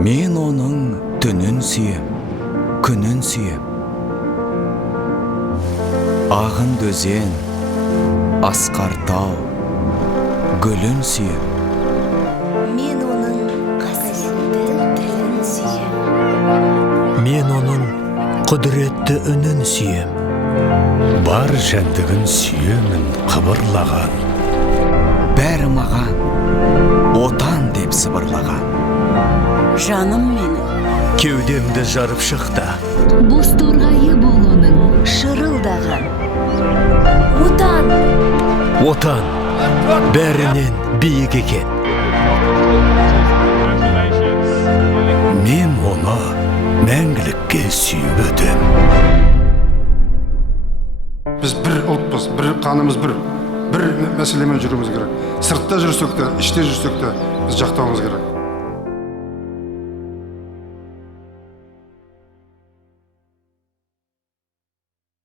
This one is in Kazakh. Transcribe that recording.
Мен оның түнін сүйем, күнін сүйем. Ағын дөзен, асқар тау, гүлін сүйем. Мен оның қасиетті тілін сүйем. Мен оның құдіретті үнін сүйем. Бар жәндігін сүйемін қыбырлаған. Бәрі маған отан деп сыбырлаған. Жаным менің, Кеудемді жарып шықты. Бозторғайы бол оның. шырылдаған. Отан, Отан бәрінен биік екен. Мен оны мәңгілікке сүйіп өтем. Біз бір ұлтпыз, бір қанымыз бір мәселемен жүруіміз керек. Сыртта жүрсек те, іште жүрсек те біз жақтауымыз керек.